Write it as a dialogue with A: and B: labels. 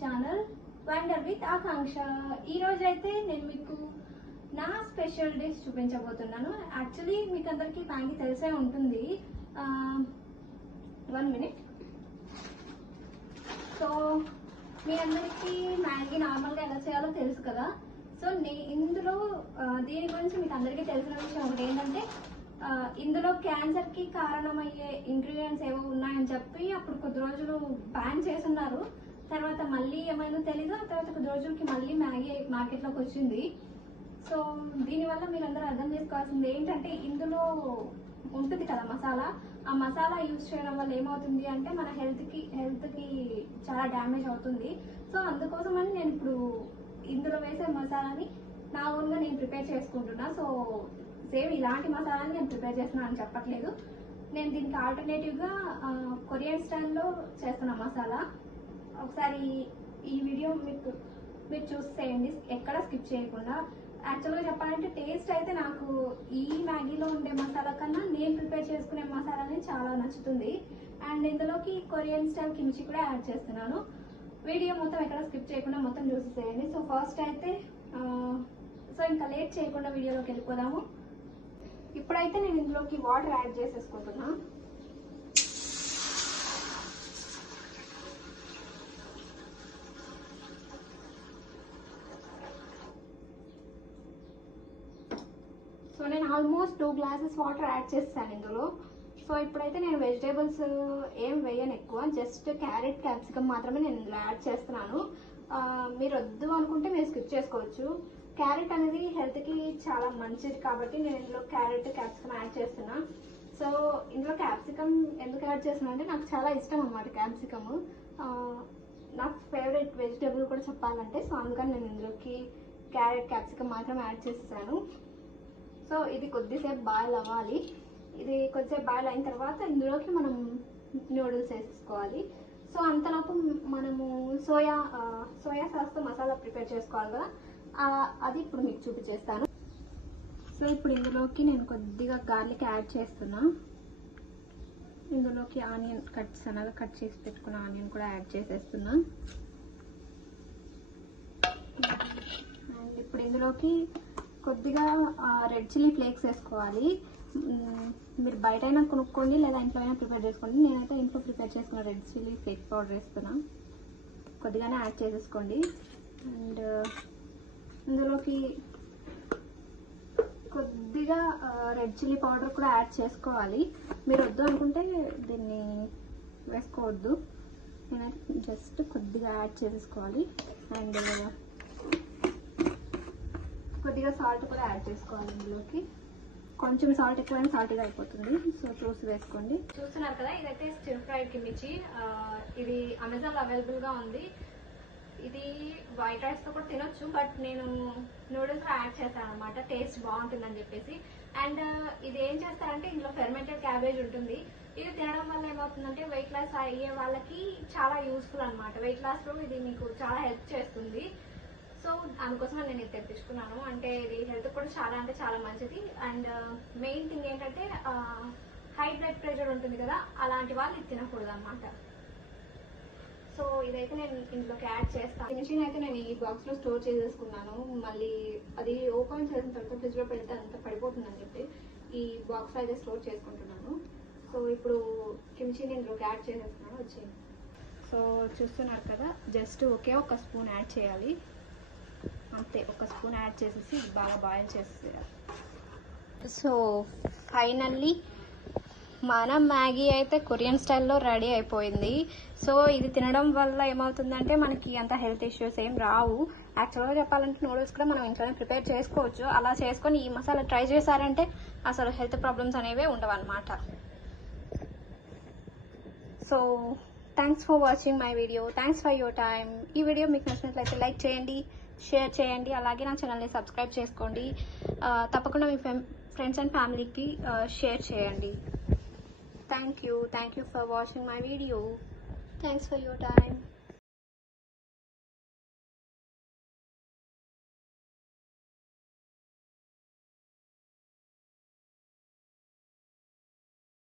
A: Channel wonder with ఆకాంక్ష ఈరోజు అయితే నేను మీకు నా స్పెషల్ డిష్ చూపించబోతున్నాను. యాక్చువల్లీ మీకు అందరికీ మ్యాగీ తెలిసే ఉంటుంది. వన్ మినిట్ సో మీ అందరికీ మ్యాగీ నార్మల్గా ఎలా చేయాలో తెలుసు కదా. సో నే ఇందులో దీని గురించి మీకు అందరికీ తెలిసిన విషయం ఒకటి ఏంటంటే ఇందులో క్యాన్సర్కి కారణమయ్యే ఇంగ్రీడియంట్స్ ఏవో ఉన్నాయని చెప్పి అప్పుడు కొద్ది రోజులు బ్యాన్ చేస్తున్నారు తర్వాత మళ్ళీ ఏమైనా తెలీదు. ఆ తర్వాత కొద్ది రోజులకి మళ్ళీ మ్యాగీ మార్కెట్లోకి వచ్చింది. సో దీనివల్ల మీరు అందరూ అర్థం చేసుకోవాల్సింది ఏంటంటే ఇందులో ఉంటుంది కదా మసాలా. ఆ మసాలా యూజ్ చేయడం వల్ల ఏమవుతుంది అంటే మన హెల్త్కి హెల్త్కి చాలా డ్యామేజ్ అవుతుంది. సో అందుకోసం అని నేను ఇప్పుడు ఇందులో వేసే మసాలాని నా ఓన్గా నేను ప్రిపేర్ చేసుకుంటున్నా. సో సేమ్ ఇలాంటి మసాలాని నేను ప్రిపేర్ చేస్తున్నాను అని చెప్పట్లేదు. నేను దీనికి ఆల్టర్నేటివ్గా కొరియన్ స్టైల్లో చేస్తున్నా మసాలా. ఒకసారి ఈ వీడియో మీకు మీరు చూసేయండి ఎక్కడ స్కిప్ చేయకుండా. యాక్చువల్గా చెప్పాలంటే టేస్ట్ అయితే నాకు ఈ మ్యాగీలో ఉండే మసాలా కన్నా నేను ప్రిపేర్ చేసుకునే మసాలానే చాలా నచ్చుతుంది. అండ్ ఇందులోకి కొరియన్ స్టైల్ కిమ్చి కూడా యాడ్ చేస్తున్నాను. వీడియో మొత్తం ఎక్కడ స్కిప్ చేయకుండా మొత్తం చూసేసేయండి సో ఫస్ట్ అయితే సో ఇంకా లేట్ చేయకుండా వీడియోలోకి వెళ్ళిపోదాము. ఇప్పుడైతే నేను ఇందులోకి వాటర్ యాడ్ చేసేసుకుంటున్నాను సో నేను almost two glasses water add చేస్తాను ఇందులో. సో ఇప్పుడైతే నేను వెజిటేబుల్స్ ఏం వేయను ఎక్కువ. జస్ట్ క్యారెట్ క్యాప్సికమ్ మాత్రమే నేను ఇందులో యాడ్ చేస్తున్నాను. మీరు వద్దు అనుకుంటే మీరు స్కిప్ చేసుకోవచ్చు. క్యారెట్ అనేది హెల్త్కి చాలా మంచిది కాబట్టి నేను ఇందులో క్యారెట్ క్యాప్సికమ్ యాడ్ చేస్తున్నా. సో ఇందులో క్యాప్సికమ్ ఎందుకు యాడ్ చేస్తున్నా అంటే నాకు చాలా ఇష్టం అన్నమాట క్యాప్సికమ్. నాకు ఫేవరెట్ వెజిటేబుల్ కూడా చెప్పాలంటే సో అందుకని నేను ఇందులోకి క్యారెట్ క్యాప్సికమ్ మాత్రం యాడ్ చేస్తాను సో ఇది కొద్దిసేపు బాయిల్ అవ్వాలి. ఇది కొద్దిసేపు బాయిల్ అయిన తర్వాత ఇందులోకి మనం నూడిల్స్ వేసేసుకోవాలి సో అంతలోపు మనము సోయా సోయా సాస్తో మసాలా ప్రిపేర్ చేసుకోవాలి కదా. అది ఇప్పుడు మీకు చూపించేస్తాను. సో ఇప్పుడు ఇందులోకి నేను కొద్దిగా గార్లిక్ యాడ్ చేస్తున్నా. ఇందులోకి ఆనియన్ కట్ సన్నగా కట్ చేసి పెట్టుకున్న ఆనియన్ కూడా యాడ్ చేసేస్తున్నా. అండ్ ఇప్పుడు ఇందులోకి కొద్దిగా రెడ్ చిల్లీ ఫ్లేక్స్ వేసుకోవాలి. మీరు బయట అయినా కొనుక్కోండి లేదా ఇంట్లో అయినా ప్రిపేర్ చేసుకోండి. నేనైతే ఇంట్లో ప్రిపేర్ చేసుకున్న రెడ్ చిల్లీ ఫ్లేక్ పౌడర్ వేస్తున్నా కొద్దిగానే యాడ్ చేసేసుకోండి. అండ్ ఇందులోకి కొద్దిగా రెడ్ చిల్లీ పౌడర్ కూడా యాడ్ చేసుకోవాలి. మీరు వద్దు అనుకుంటే దీన్ని వేసుకోవద్దు. నేనైతే జస్ట్ కొద్దిగా యాడ్ చేసేసుకోవాలి. అండ్ కొద్దిగా సాల్ట్ కూడా యాడ్ చేసుకోవాలి ఇందులోకి. కొంచెం సాల్ట్ ఎక్కువైనా సాల్ట్గా అయిపోతుంది. సో చూసి వేసుకోండి. చూస్తున్నారు కదా ఇదైతే స్టిర్ ఫ్రైడ్ కిమిచి ఇది అమెజాన్ అవైలబుల్గా ఉంది. ఇది వైట్ రైస్తో కూడా తినొచ్చు బట్ నేను నూడిల్స్ యాడ్ చేస్తాను అనమాట టేస్ట్ బాగుంటుందని చెప్పేసి. అండ్ ఇది ఏం చేస్తారంటే ఇందులో ఫెర్మెంటెడ్ క్యాబేజ్ ఉంటుంది. ఇది తినడం వల్ల ఏమవుతుందంటే వెయిట్ లాస్ అయ్యే వాళ్ళకి చాలా యూస్ఫుల్ అనమాట వెయిట్ లాస్లో ఇది మీకు చాలా హెల్ప్ చేస్తుంది. సో అందుకోసం నేను ఇది తెప్పించుకున్నాను. అంటే ఇది హెల్త్ కూడా చాలా అంటే చాలా మంచిది. అండ్ మెయిన్ థింగ్ ఏంటంటే హై బ్లడ్ ప్రెషర్ ఉంటుంది కదా అలాంటి వాళ్ళు ఇది తినకూడదు అనమాట సో ఇదైతే నేను ఇంట్లోకి యాడ్ చేస్తాను ఫినిషింగ్ అయితే నేను ఈ బాక్స్లో స్టోర్ చేసేసుకున్నాను. మళ్ళీ అది ఓపెన్ చేసిన తర్వాత ఫ్రిడ్జ్లో పెడితే అంత పడిపోతుందని చెప్పి ఈ బాక్స్లో అయితే స్టోర్ చేసుకుంటున్నాను. సో ఇప్పుడు కిమ్చి నేను ఇందులోకి యాడ్ చేసేస్తున్నాను వచ్చింది సో చూస్తున్నారు కదా జస్ట్ ఒకే ఒక స్పూన్ యాడ్ చేయాలి. అంతే ఒక స్పూన్ యాడ్ చేసేసి బాగా బాయిల్ చేసేయాలి సో ఫైనల్లీ మన మ్యాగీ అయితే కొరియన్ స్టైల్లో రెడీ అయిపోయింది. సో ఇది తినడం వల్ల ఏమవుతుందంటే మనకి అంత హెల్త్ ఇష్యూస్ ఏం రావు. యాక్చువల్గా చెప్పాలంటే నూడిల్స్ కూడా మనం ఇంట్లోనే ప్రిపేర్ చేసుకోవచ్చు. అలా చేసుకొని ఈ మసాలా ట్రై చేశారంటే అసలు హెల్త్ ప్రాబ్లమ్స్ అనేవి ఉండవు అనమాట so thanks for watching my video thanks for your time ఈ వీడియో మీకు నచ్చినట్లయితే లైక్ చేయండి. షేర్ చేయండి. అలాగే నా ఛానల్ని సబ్స్క్రైబ్ చేసుకోండి. తప్పకుండా మీ ఫ్రెండ్స్ అండ్ ఫ్యామిలీకి షేర్ చేయండి. Thank you thank you for watching my video thanks for your time